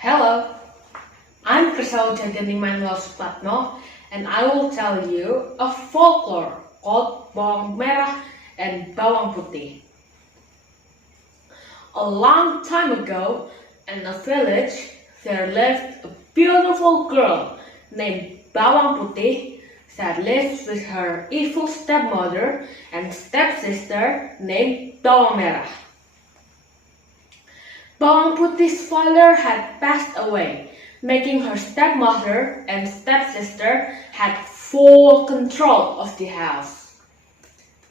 Hello, I'm Manuel, and I will tell you a folklore called Bawang Merah and Bawang Putih. A long time ago, in a village, there lived a beautiful girl named Bawang Putih that lived with her evil stepmother and stepsister named Bawang Merah. Bawang Putih's father had passed away, making her stepmother and stepsister had full control of the house.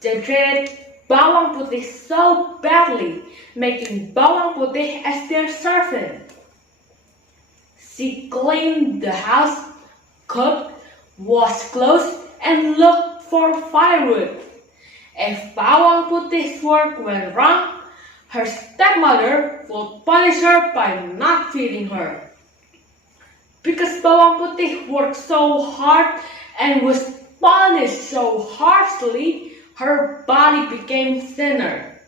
They treated Bawang Putih so badly, making Bawang Putih as their servant. She cleaned the house, cooked, washed clothes, and looked for firewood. If Bawang Putih's work went wrong, her stepmother would punish her by not feeding her. Because Bawang Putih worked so hard and was punished so harshly, her body became thinner.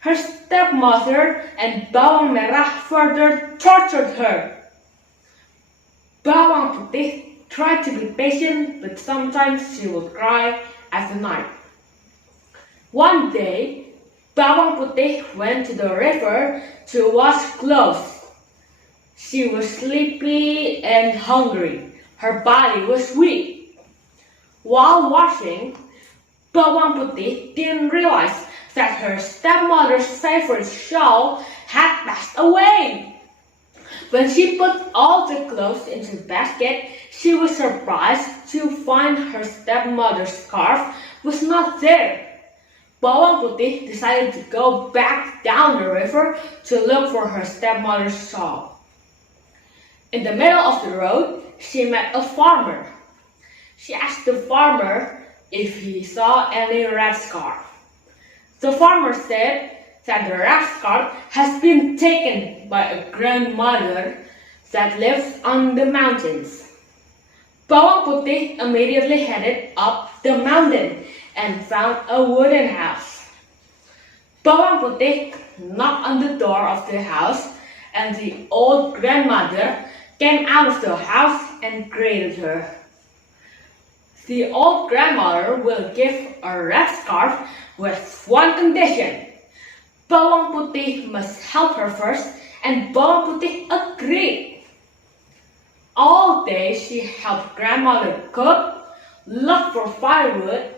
Her stepmother and Bawang Merah further tortured her. Bawang Putih tried to be patient, but sometimes she would cry at night. One day, Bawang Putih went to the river to wash clothes. She was sleepy and hungry. Her body was weak. While washing, Bawang Putih didn't realize that her stepmother's favorite shawl had passed away. When she put all the clothes into the basket, she was surprised to find her stepmother's scarf was not there. Bawang Putih decided to go back down the river to look for her stepmother's shawl. In the middle of the road, she met a farmer. She asked the farmer if he saw any red scarf. The farmer said that the red scarf has been taken by a grandmother that lives on the mountains. Bawang Putih immediately headed up the mountain and found a wooden house. Bawang Putih knocked on the door of the house, and the old grandmother came out of the house and greeted her. The old grandmother will give a red scarf with one condition. Bawang Putih must help her first, and Bawang Putih agreed. All day she helped grandmother cook, look for firewood,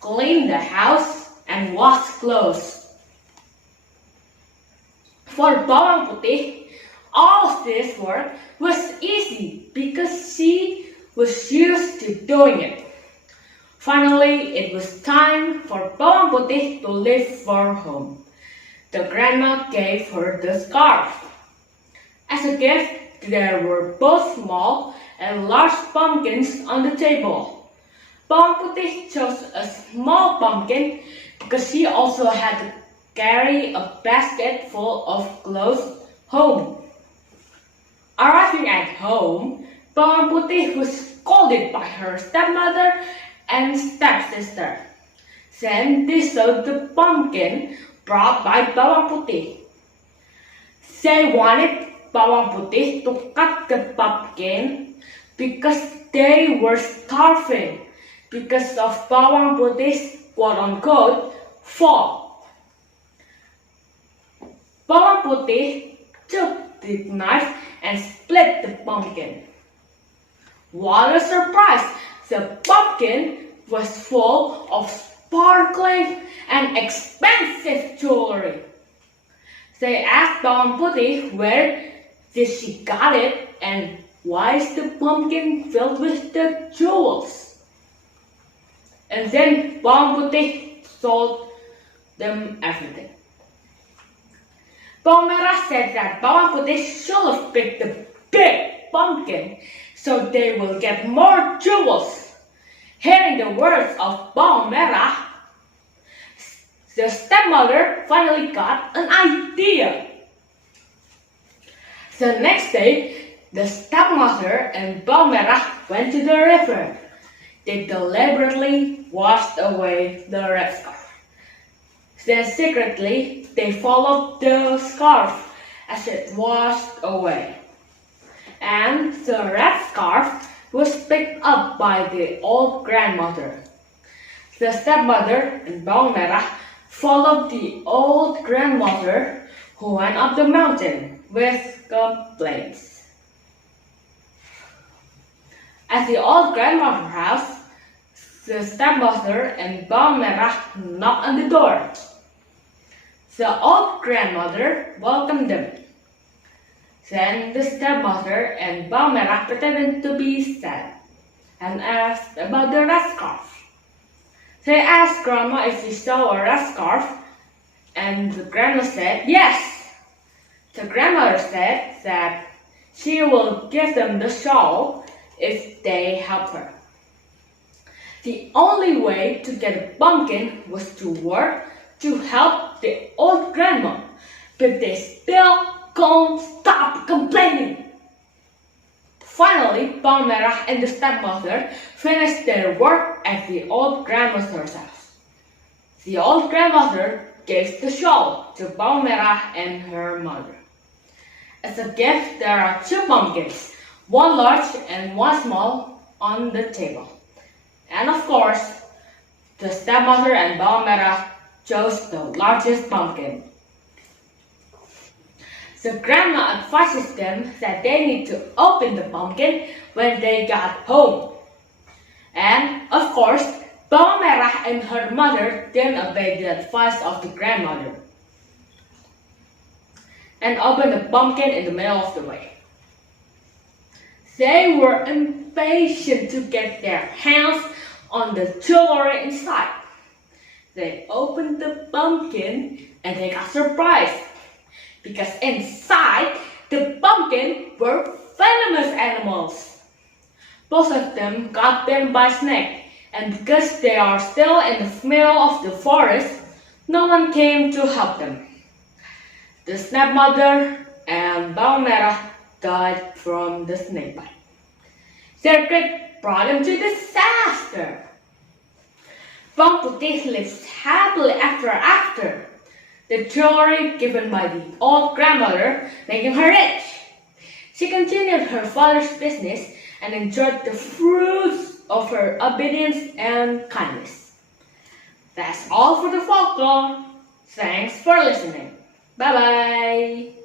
clean the house, and wash clothes. For Bawang Putih, all of this work was easy because she was used to doing it. Finally, it was time for Bawang Putih to leave for home. The grandma gave her the scarf. As a gift, there were both small and large pumpkins on the table. Bawang Putih chose a small pumpkin because she also had to carry a basket full of clothes home. Arriving at home, Bawang Putih was scolded by her stepmother and stepsister. Then they sewed the pumpkin brought by Bawang Putih. They wanted Bawang Putih to cut the pumpkin because they were starving because of Bawang Putih's quote-unquote fault. Bawang Putih took the knife and split the pumpkin. What a surprise! The pumpkin was full of sparkling and expensive jewelry. They asked Bawang Putih where did she got it and why is the pumpkin filled with the jewels? And then Bawang Putih told them everything. Bawang Merah said that Bawang Putih should have picked the big pumpkin so they will get more jewels. Hearing the words of Bawang Merah, the stepmother finally got an idea. The next day, the stepmother and Bawang Merah went to the river. They deliberately washed away the red scarf. Then secretly, they followed the scarf as it washed away. and the red scarf was picked up by the old grandmother. The stepmother and Bawang Merah followed the old grandmother who went up the mountain with complaints. At the old grandmother's house, the stepmother and Bawang Merah knocked on the door. The old grandmother welcomed them. Then the stepmother and Bawang Merah pretended to be sad and asked about the red scarf. They asked Grandma if she saw a red scarf, and the grandma said yes. The grandmother said that she will give them the shawl if they help her. The only way to get a pumpkin was to work to help the old grandma, but they still can't stop complaining. Finally, Bawang Merah and the stepmother finished their work at the old grandmother's house. The old grandmother gave the shawl to Bawang Merah and her mother. As a gift, there are 2 pumpkins, one large and one small, on the table. And of course, the stepmother and Bawang Merah chose the largest pumpkin. The grandma advises them that they need to open the pumpkin when they got home. And, of course, Bawang Merah and her mother didn't obey the advice of the grandmother and opened the pumpkin in the middle of the way. They were impatient to get their hands on the jewelry inside. They opened the pumpkin and they got surprised, because inside the pumpkin were venomous animals. Both of them got bitten by snake, and because they are still in the middle of the forest, no one came to help them. The stepmother and Bawang Merah died from the snake bite. Their greed brought them to disaster. Bawang Putih lives happily after. The jewelry given by the old grandmother making her rich. She continued her father's business and enjoyed the fruits of her obedience and kindness. That's all for the folklore. Thanks for listening. Bye bye.